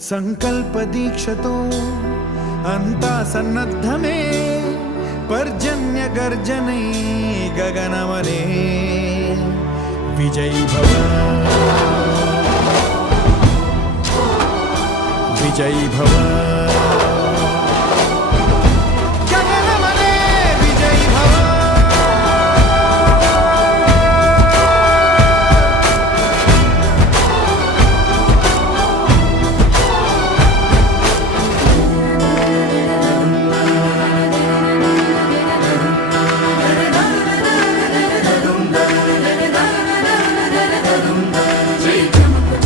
సంకల్ప దీక్షతో అంతా సన్నద్ధమే పర్జన్య గర్జనై గగనమనే విజయీ భవ విజయీ భవ